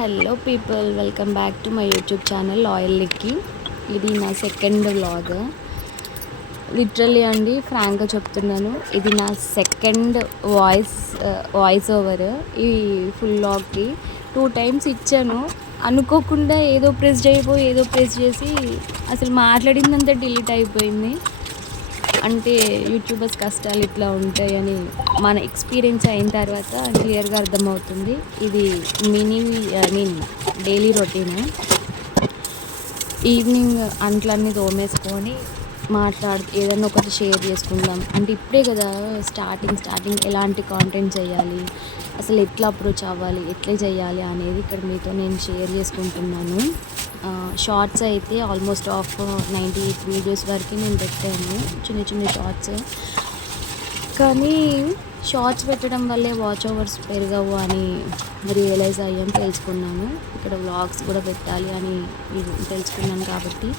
Hello people, welcome back to my YouTube channel లాయల్ లిక్కీ. ఇది నా సెకండ్ వ్లాగ్. లిటరల్లీ అండి, ఫ్రాంక్గా చెప్తున్నాను, ఇది నా సెకండ్ వాయిస్ ఓవర్. ఈ ఫుల్ వ్లాగ్కి 2 times ఇచ్చాను. అనుకోకుండా ఏదో ప్రెస్ చేసి అసలు మాట్లాడిందంతా డిలీట్ అయిపోయింది. అంటే యూట్యూబర్స్ కష్టాలు ఇట్లా ఉంటాయని మన ఎక్స్పీరియన్స్ అయిన తర్వాత క్లియర్గా అర్థమవుతుంది. ఇది డైలీ రొటీన్. ఈవినింగ్ అంట్లన్నీ తోమేసుకొని ఏదన్నా ఒకటి షేర్ చేసుకుందాం అంటే ఇప్పుడే కదా స్టార్టింగ్ ఎలాంటి కాంటెంట్ చేయాలి, అసలు ఎట్లా అప్రోచ్ అవ్వాలి, ఎట్లా చేయాలి అనేది ఇక్కడ మీతో నేను షేర్ చేసుకుంటున్నాను. షార్ట్స్ అయితే ఆల్మోస్ట్ 98 వీడియోస్ వరకు నేను పెట్టాను, చిన్న షార్ట్స్. కానీ షార్ట్స్ పెట్టడం వల్లే వాచ్ అవర్స్ పెరగవు అని రియలైజ్ అయ్యాను, తెలుసుకున్నాను. ఇక్కడ వ్లాగ్స్ కూడా పెట్టాలి అని తెలుసుకున్నాను. కాబట్టి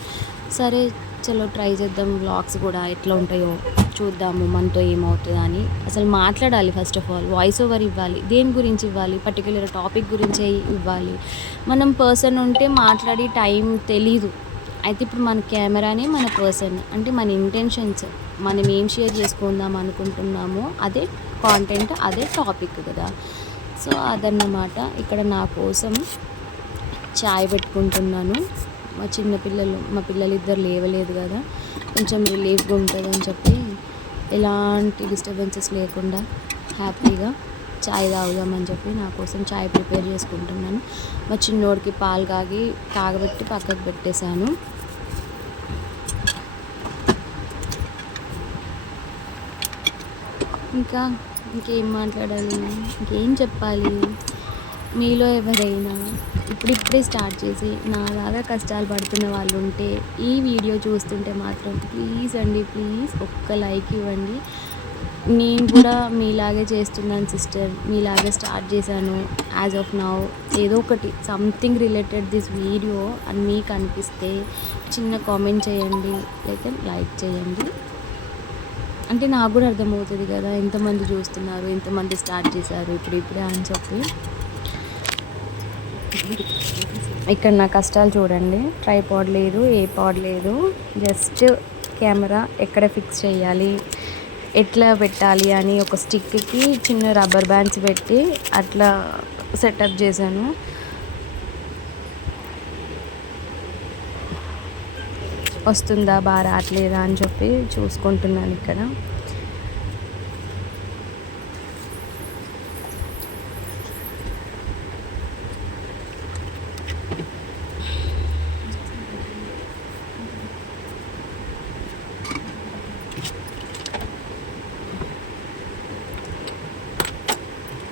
సరే చలో ట్రై చేద్దాం, వ్లాగ్స్ కూడా ఎట్లా ఉంటాయో చూద్దాము, మనతో ఏమవుతుందో అని. అసలు మాట్లాడాలి, first of all voice over ఇవ్వాలి. దేని గురించి ఇవ్వాలి? పర్టికులర్ టాపిక్ గురించే ఇవ్వాలి. మనం పర్సన్ ఉంటే మాట్లాడి టైం తెలీదు. అయితే ఇప్పుడు మన కెమెరానే మన పర్సన్, అంటే మన ఇంటెన్షన్స్, మనం ఏం షేర్ చేసుకుందాం అనుకుంటున్నామో అదే కాంటెంట్, అదే టాపిక్ కదా. సో అదన్నమాట. ఇక్కడ నా కోసం చాయ్ పెట్టుకుంటున్నాను. మా పిల్లలు ఇద్దరు లేవలేదు కదా, కొంచెం రిలీఫ్గా ఉంటుందని చెప్పి ఎలాంటి డిస్టర్బెన్సెస్ లేకుండా హ్యాపీగా చాయ్ తాగుదామని చెప్పి నా కోసం చాయ్ ప్రిపేర్ చేసుకుంటున్నాను. మా చిన్నోడికి పాలు కాగబెట్టి పక్కకు పెట్టేశాను. ఇంకేం మాట్లాడాలి, ఇంకేం చెప్పాలి? మీలో ఎవరైనా ఇప్పుడిప్పుడే స్టార్ట్ చేసి నాలాగా కష్టాలు పడుతున్న వాళ్ళు ఉంటే ఈ వీడియో చూస్తుంటే మాత్రం ప్లీజ్ ఒక్క లైక్ ఇవ్వండి. నేను కూడా మీలాగే చేస్తున్నాను సిస్టర్, మీలాగే స్టార్ట్ చేశాను. యాజ్ ఆఫ్ నౌ ఏదో ఒకటి సంథింగ్ రిలేటెడ్ దిస్ వీడియో అని మీకు అనిపిస్తే చిన్న కామెంట్ చేయండి, లేక లైక్ చేయండి. అంటే నాకు కూడా అర్థమవుతుంది కదా, ఎంతమంది చూస్తున్నారు, ఎంతమంది స్టార్ట్ చేశారు ఇప్పుడే అని చెప్పి. ఇక్కడ నా కష్టాలు చూడండి. ట్రైపాడ్ లేదు, ఏ పాడ్ లేదు, జస్ట్ కెమెరా ఎక్కడ ఫిక్స్ చేయాలి, ఎట్లా పెట్టాలి అని ఒక స్టిక్కి చిన్న రబ్బర్ బ్యాండ్స్ పెట్టి అట్లా సెటప్ చేశాను. వస్తుందా బాగా రావట్లేదా అని చెప్పి చూసుకుంటున్నాను ఇక్కడ.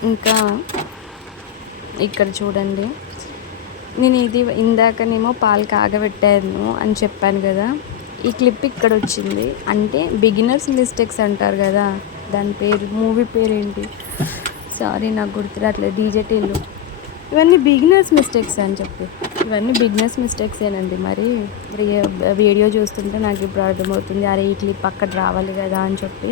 ఇంకా ఇక్కడ చూడండి, నేను ఇందాకనేమో పాలు కాగబెట్టాను అని చెప్పాను కదా, ఈ క్లిప్ ఇక్కడ వచ్చింది. అంటే బిగినర్స్ మిస్టేక్స్ అంటారు కదా, దాని పేరు, మూవీ పేరు ఏంటి, సారీ నాకు గుర్తురాట్లేదు, డీజేటీలు. ఇవన్నీ బిగినర్స్ మిస్టేక్స్ అని చెప్పి, ఇవన్నీ బిగినర్స్ మిస్టేక్సేనండి. మరి వీడియో చూస్తుంటే నాకు ఇప్పుడు అర్థమవుతుంది, అరే ఈ క్లిప్ అక్కడ రావాలి కదా అని చెప్పి.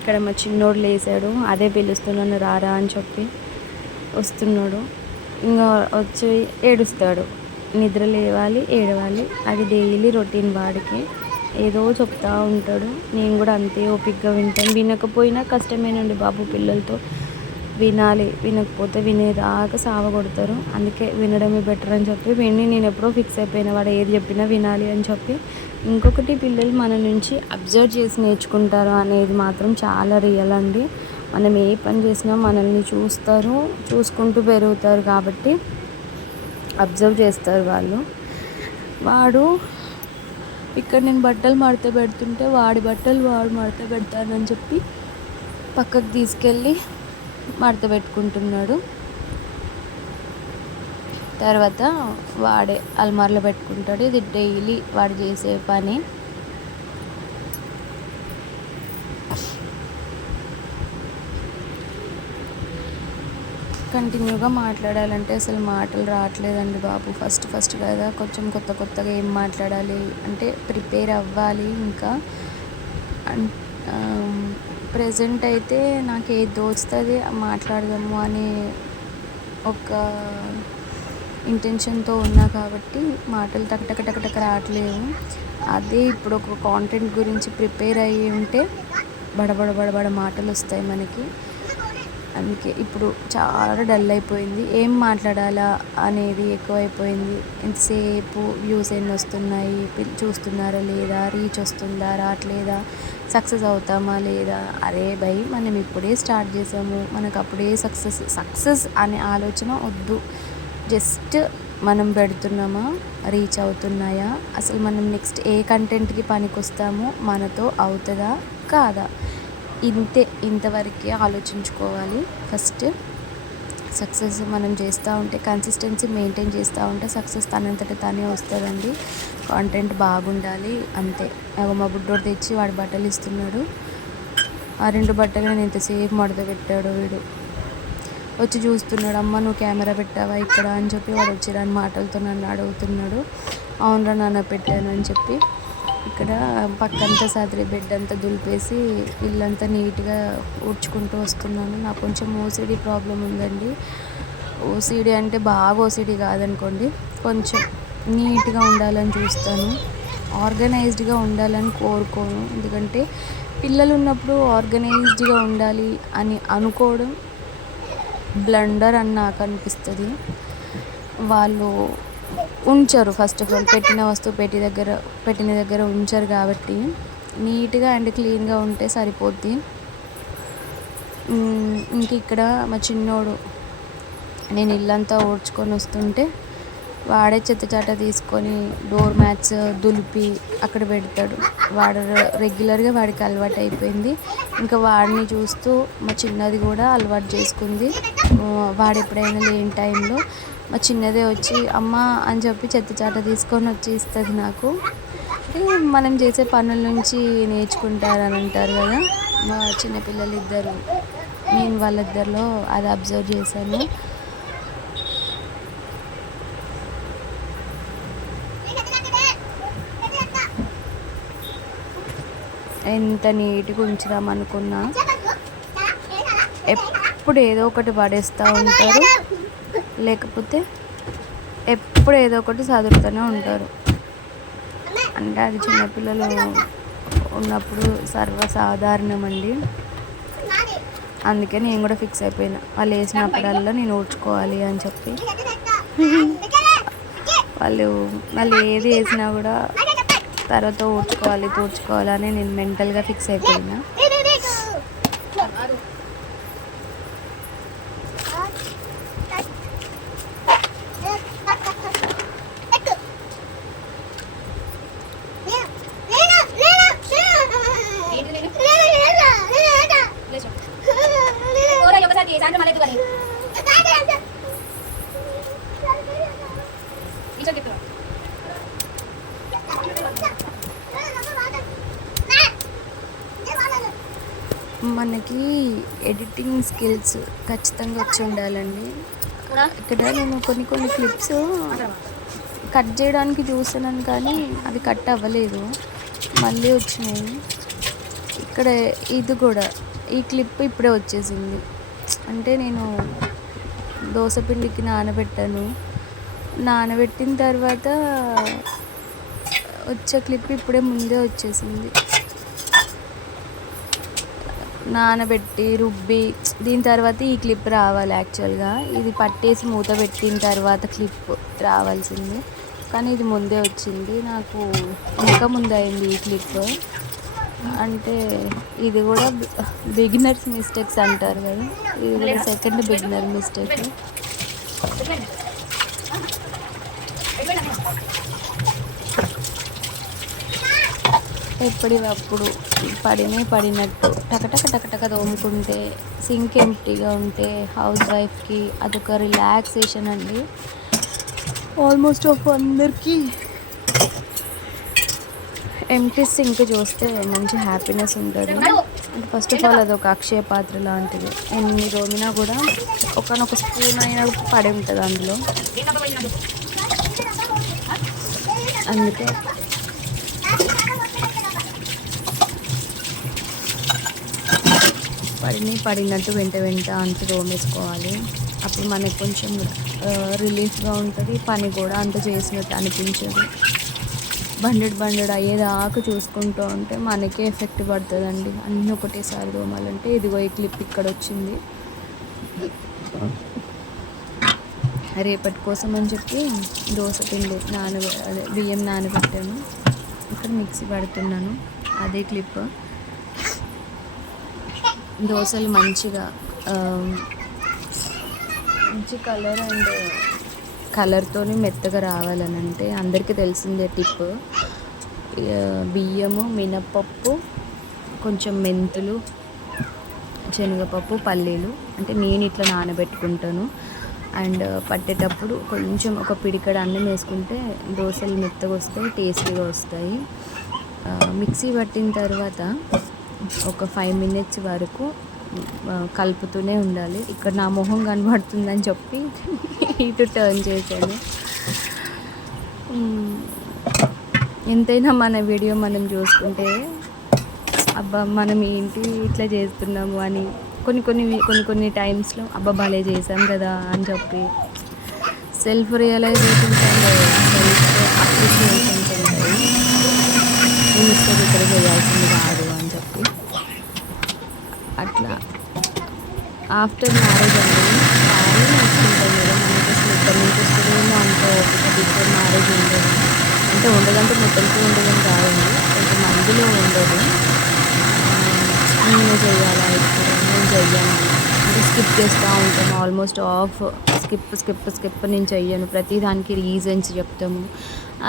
ఇక్కడ మా చిన్నోడు లేసాడు, అదే పిలుస్తున్నాను రారా అని చెప్పి వస్తున్నాడు. ఇంకా వచ్చి ఏడుస్తాడు, నిద్ర లేవాలి, ఏడవాలి, అది డైలీ రొటీన్ వాడికి. ఏదో చెప్తూ ఉంటాడు, నేను కూడా అంతే ఓపికగా వింటాను. వినకపోయినా కష్టమేనండి బాబు, పిల్లలతో వినాలి. వినకపోతే వినేదాకా సావగొడతారు. అందుకే వినడమే బెటర్ అని చెప్పి నేను ఎప్పుడో ఫిక్స్ అయిపోయిన, వాడు ఏది చెప్పినా వినాలి అని చెప్పి. ఇంకొకటి, పిల్లలు మన నుంచి అబ్జర్వ్ చేసి నేర్చుకుంటారు అనేది మాత్రం చాలా రియల్ అండి. మనం ఏ పని చేసినా మనల్ని చూసుకుంటూ పెరుగుతారు. కాబట్టి అబ్జర్వ్ చేస్తారు వాళ్ళు. వాడు ఇక్కడ నేను బట్టలు మడత పెడుతుంటే వాడి బట్టలు వాడు మడత పెడతానని చెప్పి పక్కకు తీసుకెళ్ళి మడత పెట్టుకుంటున్నాడు. తర్వాత వాడే అల్మార్లో పెట్టుకుంటాడు. ఇది డైలీ వాడు చేసే పని. కంటిన్యూగా మాట్లాడాలంటే అసలు మాటలు రావట్లేదండి బాబు. ఫస్ట్ కదా, కొంచెం కొత్తగా ఏం మాట్లాడాలి అంటే ప్రిపేర్ అవ్వాలి. ఇంకా అన్ ప్రెజెంట్ అయితే నాకు ఏది తోచుతుంది మాట్లాడదాము అనే ఒక ఇంటెన్షన్తో ఉన్నా కాబట్టి మాటలు టక టక టక టక రావట్లేవు. అదే ఇప్పుడు ఒక కాంటెంట్ గురించి ప్రిపేర్ అయ్యి ఉంటే బడబడ బడబడ మాటలు వస్తాయి మనకి. అందుకే ఇప్పుడు చాలా డల్ అయిపోయింది. ఏం మాట్లాడాలా అనేది ఎక్కువైపోయింది. ఎంతసేపు వ్యూస్ ఎన్ని వస్తున్నాయి, చూస్తున్నారా లేదా, రీచ్ వస్తుందా రావట్లేదా, సక్సెస్ అవుతామా లేదా. అరే భయ్, మనం ఇప్పుడే స్టార్ట్ చేసాము, మనకు అప్పుడే సక్సెస్ అనే ఆలోచన వద్దు. జస్ట్ మనం పెడుతున్నామా, రీచ్ అవుతున్నాయా, అసలు మనం నెక్స్ట్ ఏ కంటెంట్కి పనికొస్తామో, మనతో అవుతుందా కాదా, ఇంతవరకే ఆలోచించుకోవాలి. ఫస్ట్ సక్సెస్ మనం చేస్తూ ఉంటే, కన్సిస్టెన్సీ మెయింటైన్ చేస్తూ ఉంటే సక్సెస్ తనంతట తానే వస్తుందండి. కాంటెంట్ బాగుండాలి అంతే. మా బుడ్డోడు తెచ్చి వాడి బట్టలు ఇస్తున్నాడు. ఆ 2 బట్టలు నేను ఇంతసేపు మడత పెట్టాడు. వీడు వచ్చి చూస్తున్నాడు, అమ్మ నువ్వు కెమెరా పెట్టావా ఇక్కడ అని చెప్పి వాడు వచ్చి రాని మాటలతో నన్ను అడుగుతున్నాడు. అవునరా నాన్న పెట్టాను అని చెప్పి ఇక్కడ పక్కంతా సదిరి బెడ్ అంతా దులిపేసి ఇల్లంతా నీట్గా ఊడ్చుకుంటూ వస్తున్నాను. నాకు కొంచెం ఓసిడి ప్రాబ్లం ఉందండి. ఓసిడి అంటే బాగా ఓసిడి కాదనుకోండి, కొంచెం నీట్గా ఉండాలని చూస్తాను, ఆర్గనైజ్డ్గా ఉండాలని కోరుకోను. ఎందుకంటే పిల్లలు ఉన్నప్పుడు ఆర్గనైజ్డ్గా ఉండాలి అని అనుకోవడం బ్లండర్ అని నాకు అనిపిస్తుంది. వాళ్ళు ఉంచరు. ఫస్ట్ ఆఫ్ ఆల్ పెట్టిన వస్తువు పెట్టిన దగ్గర ఉంచరు కాబట్టి నీట్గా అండ్ క్లీన్గా ఉంటే సరిపోద్ది. ఇంక ఇక్కడ మా చిన్నోడు నేను ఇల్లంతా ఊడ్చుకొని వస్తుంటే వాడే చెత్తచాట తీసుకొని డోర్ మ్యాట్స్ దులిపి అక్కడ పెడతాడు. వాడు రెగ్యులర్గా వాడికి అలవాటు అయిపోయింది. ఇంకా వాడిని చూస్తూ మా చిన్నది కూడా అలవాటు చేసుకుంది. వాడు ఎప్పుడైనా లేని టైంలో మా చిన్నదే వచ్చి అమ్మ అని చెప్పి చెత్తచాట తీసుకొని వచ్చి ఇస్తుంది నాకు. మనం చేసే పనుల నుంచి నేర్చుకుంటారని అంటారు కదా. మా చిన్నపిల్లలు ఇద్దరు, నేను వాళ్ళిద్దరిలో అది అబ్జర్వ్ చేశాను. ఎంత నీట్గా ఉంచుదామనుకున్నా ఎప్పుడు ఏదో ఒకటి పడేస్తూ ఉంటారు, లేకపోతే ఎప్పుడు ఏదో ఒకటి చదువుతూనే ఉంటారు. అంటే అది చిన్నపిల్లలు ఉన్నప్పుడు సర్వసాధారణం అండి. అందుకే నేను కూడా ఫిక్స్ అయిపోయినా, వాళ్ళు వేసినప్పుడల్లా నేను ఊడ్చుకోవాలి అని చెప్పి. వాళ్ళు ఏది వేసినా కూడా తర్వాత ఊడ్చుకోవాలి అని నేను మెంటల్గా ఫిక్స్ అయిపోయినా. మనకి ఎడిటింగ్ స్కిల్స్ ఖచ్చితంగా వచ్చి ఉండాలండి. ఇక్కడ నేను కొన్ని క్లిప్స్ కట్ చేయడానికి చూస్తున్నాను కానీ అది కట్ అవ్వలేదు, మళ్ళీ వచ్చినాయి. ఇక్కడ ఇది కూడా, ఈ క్లిప్ ఇప్పుడే వచ్చేసింది. అంటే నేను దోసపిండికి నానబెట్టిన తర్వాత వచ్చే క్లిప్ ఇప్పుడే ముందే వచ్చేసింది. నానబెట్టి రుబ్బి దీని తర్వాత ఈ క్లిప్ రావాలి. యాక్చువల్గా ఇది పట్టేసి మూత పెట్టిన తర్వాత క్లిప్ రావాల్సింది, కానీ ఇది ముందే వచ్చింది. నాకు ఇంకా ముందు అయింది ఈ క్లిప్. అంటే ఇది కూడా బిగినర్స్ మిస్టేక్స్ అంటారు కదా, ఇది కూడా సెకండ్ బిగినర్ మిస్టేక్. ఎప్పటికప్పుడు పడినట్టు టకటక తోముకుంటే, సింక్ ఎంప్టీగా ఉంటే హౌస్ వైఫ్కి అదొక రిలాక్సేషన్ అండి. ఆల్మోస్ట్ ఆఫ్ అందరికీ ఎంప్టీ సింక్ చూస్తే మంచి హ్యాపీనెస్ ఉంటుంది. అంటే ఫస్ట్ ఆఫ్ ఆల్ అదొక అక్షయ పాత్ర లాంటిది. ఎన్ని తోమినా కూడా ఒకనొక స్పూన్ అయినా పడి ఉంటుంది అందులో. అందుకే పడినట్టు వెంట అంత తోమేసుకోవాలి. అప్పుడు మనకు కొంచెం రిలీఫ్గా ఉంటుంది, పని కూడా అంత చేసినట్టు అనిపించదు. బండెడ్ అయ్యేదాకా చూసుకుంటూ ఉంటే మనకే ఎఫెక్ట్ పడుతుందండి. అన్నీ ఒకటేసారి తోమాలంటే. ఇదిగో ఈ క్లిప్ ఇక్కడ వచ్చింది. రేపటి కోసం అని చెప్పి దోశ పిండి అదే బియ్యం నానబెట్టాను. ఇక్కడ మిక్సీ పడుతున్నాను. అదే క్లిప్. దోశలు మంచిగా మంచి కలర్ అండ్ కలర్తో మెత్తగా రావాలని అంటే అందరికీ తెలిసిందే టిప్. బియ్యము, మినప్పప్పు, కొంచెం మెంతులు, శనగపప్పు, పల్లీలు అంటే నేను ఇట్లా నానబెట్టుకుంటాను. అండ్ పట్టేటప్పుడు కొంచెం ఒక పిడికడ అన్నం వేసుకుంటే దోశలు మెత్తగా వస్తాయి, టేస్టీగా వస్తాయి. మిక్సీ పట్టిన తర్వాత ఒక 5 minutes వరకు కలుపుతూనే ఉండాలి. ఇక్కడ నా మొహం కనబడుతుందని చెప్పి ఇటు టర్న్ చేశాను. ఎంతైనా మన వీడియో మనం చూసుకుంటే అబ్బా మనం ఏంటి ఇట్లా చేస్తున్నాము అని కొన్ని టైమ్స్లో అబ్బా భలే చేసాం కదా అని చెప్పి self realisations and self appreciations ఉంటాయి. ఈ మిస్టేక్ ఇక్కడ చేయాల్సింది కాదు అని చెప్పి. అట్లా ఆఫ్టర్ మ్యారేజ్ అండి చాలా నేర్చుకుంటాం కదా. మనకి అసలు ఇక్కడ నుంచి వస్తుందేమో అంత ఓపిక బిఫోర్ మ్యారేజ్ ఉండదు. అంటే ఉండదంటే మొత్తంతో ఉండదని కాదండి, కొంతమందిలో ఉండదు. నేను చేయాలా ఇప్పుడు, నేను చెయ్యను అంటే స్కిప్ చేస్తూ ఉంటాను. ఆల్మోస్ట్ ఆఫ్ స్కిప్ నేను చెయ్యను. ప్రతిదానికి రీజన్స్ చెప్తాము.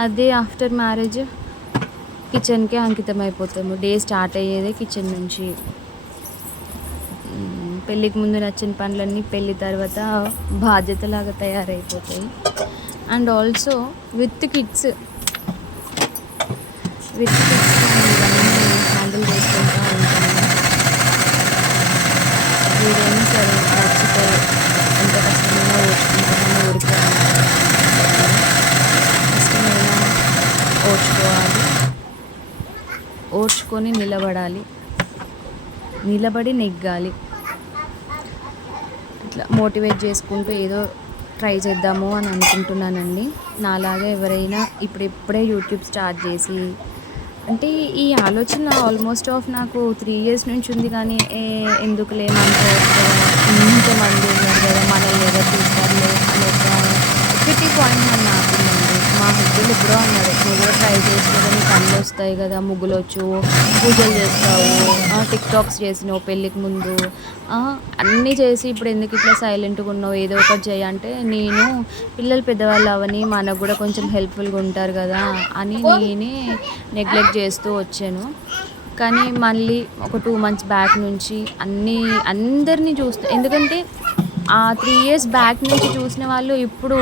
అదే ఆఫ్టర్ మ్యారేజ్ కిచెన్కే అంకితం అయిపోతాము. డే స్టార్ట్ అయ్యేదే కిచెన్ నుంచి. పెళ్ళికి ముందు నచ్చిన పనులన్నీ పెళ్ళి తర్వాత బాధ్యతలాగా తయారైపోతాయి. అండ్ ఆల్సో విత్ కిడ్స్ ఇవన్నీ హ్యాండిల్ చేసుకుంటూ ఉంటాను. ఏదైనా సరే నచ్చితే ఎంత కష్టమైనా ఓర్చుకుంటామని కష్టమైనా ఓర్చుకోవాలి, ఓర్చుకొని నిలబడి నెగ్గాలి. ఇట్లా మోటివేట్ చేసుకుంటూ ఏదో ట్రై చేద్దాము అని అనుకుంటున్నానండి. నాలాగా ఎవరైనా ఇప్పుడే యూట్యూబ్ స్టార్ట్ చేసి అంటే ఈ ఆలోచన ఆల్మోస్ట్ ఆఫ్ నాకు 3 years నుంచి ఉంది. కానీ ఎందుకులే ఇంతమంది ఉన్నారు కదా మనల్ని ఎవరు తీస్తారులే అని ఒకటి పాయింట్ అని నాకుందండి. మా హస్బెండ్ ఎప్పుడో అన్నాడు, నువ్వు కూడా ట్రై చేసి కదా నీకు అన్నీ వస్తాయి కదా, ముగ్గులు వచ్చు, పూజలు చేస్తావు, టిక్టాక్స్ చేసినావు పెళ్ళికి ముందు, అన్నీ చేసి ఇప్పుడు ఎందుకు ఇట్లా సైలెంట్గా ఉన్నావు, ఏదో ఒకటి చేయంటే నేను పిల్లలు పెద్దవాళ్ళు అవని మనకు కూడా కొంచెం హెల్ప్ఫుల్గా ఉంటారు కదా అని నేనే నెగ్లెక్ట్ చేస్తూ వచ్చాను. కానీ మళ్ళీ ఒక 2 months బ్యాక్ నుంచి అందరినీ చూస్తాను. ఎందుకంటే ఆ 3 years బ్యాక్ నుంచి చూసిన వాళ్ళు ఇప్పుడు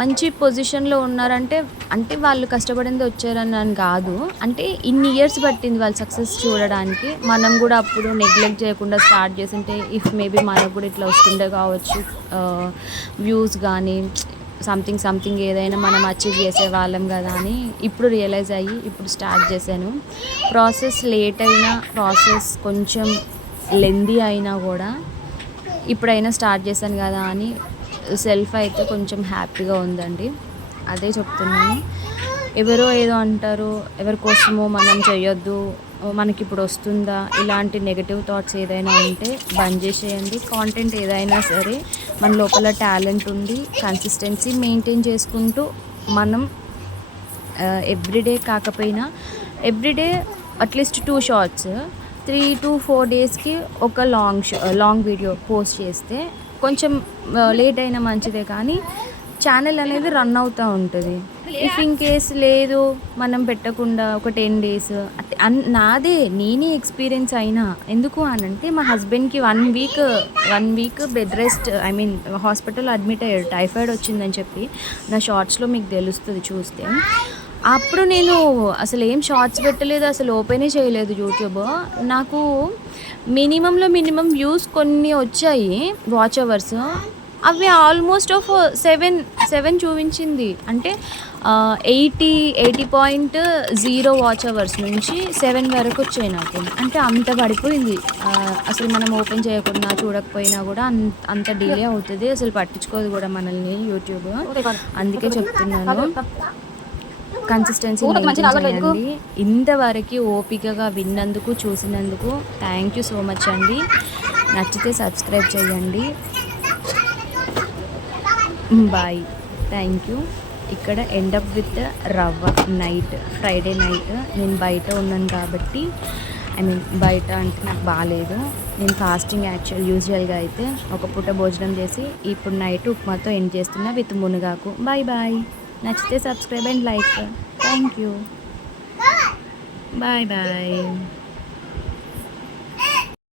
మంచి పొజిషన్లో ఉన్నారంటే అంటే వాళ్ళు కష్టపడింది వచ్చారని కాదు. అంటే ఇన్ని ఇయర్స్ పట్టింది వాళ్ళు సక్సెస్ చూడడానికి. మనం కూడా అప్పుడు నెగ్లెక్ట్ చేయకుండా స్టార్ట్ చేస్తుంటే మేబీ మనకు కూడా ఇట్లా వస్తుండే కావచ్చు, వ్యూస్ కానీ సంథింగ్ ఏదైనా మనం అచీవ్ చేసే వాళ్ళం కదా అని ఇప్పుడు రియలైజ్ అయ్యి ఇప్పుడు స్టార్ట్ చేశాను. ప్రాసెస్ లేట్ అయినా, ప్రాసెస్ కొంచెం లెందీ అయినా కూడా ఇప్పుడైనా స్టార్ట్ చేశాను కదా అని సెల్ఫ్ అయితే కొంచెం హ్యాపీగా ఉందండి. అదే చెప్తున్నాను. ఎవరో ఏదో అంటారు, ఎవరి కోసమో మనం చేయొద్దు, మనకి ఇప్పుడు వస్తుందా, ఇలాంటి నెగటివ్ థాట్స్ ఏదైనా ఉంటే బంద్ చేసేయండి. కాంటెంట్ ఏదైనా సరే మన లోపల టాలెంట్ ఉంది, కన్సిస్టెన్సీ మెయింటైన్ చేసుకుంటూ మనం ఎవ్రీడే కాకపోయినా ఎవ్రీడే అట్లీస్ట్ 2 shots 3 to 4 daysకి ఒక లాంగ్ వీడియో పోస్ట్ చేస్తే కొంచెం లేట్ అయినా మంచిదే, కానీ ఛానల్ అనేది రన్ అవుతూ ఉంటుంది. ఇఫ్ ఇన్ కేస్ లేదు మనం పెట్టకుండా ఒక 10 days నేనే ఎక్స్పీరియన్స్ అయినా. ఎందుకు అనంటే మా హస్బెండ్కి 1 week bed rest, hospital admit అయ్యాడు, టైఫాయిడ్ వచ్చిందని చెప్పి. నా షార్ట్స్లో మీకు తెలుస్తుంది చూస్తే. అప్పుడు నేను అసలు ఏం షార్ట్స్ పెట్టలేదు, అసలు ఓపెనే చేయలేదు యూట్యూబ్. నాకు మినిమం వ్యూస్ కొన్ని వచ్చాయి, వాచ్ అవర్స్. అవి ఆల్మోస్ట్ ఆఫ్ 7 చూపించింది. అంటే 80.0 వాచ్ అవర్స్ నుంచి 7 వరకు వచ్చాయి నాకు. అంటే అంత పడిపోయింది. అసలు మనం ఓపెన్ చేయకున్నా, చూడకపోయినా కూడా అంత డిలే అవుతది. అసలు పట్టించుకోదు కూడా మనల్ని యూట్యూబ్. అందుకే చెప్తున్నాను. కన్సిస్టెన్సీ మెయింటైన్ చేయండి. ఇంతవరకు ఓపికగా విన్నందుకు, చూసినందుకు థ్యాంక్ యూ సో మచ్ అండి. నచ్చితే సబ్స్క్రైబ్ చేయండి. బాయ్. Thank you. ఇక్కడ ఎండ్ అప్ విత్ రవ్వ నైట్, ఫ్రైడే నైట్ నేను బయట ఉన్నాను కాబట్టి, ఐ మీన్ బయట అంటే నాకు బాగాలేదు. నేను ఫాస్టింగ్ యూజువల్గా అయితే ఒక పూట భోజనం చేసి ఇప్పుడు నైట్ ఉప్మాతో ఎండ్ చేస్తున్నా విత్ మునగాకు. Bye bye. నచ్చితే subscribe and like. Thank you. Bye bye.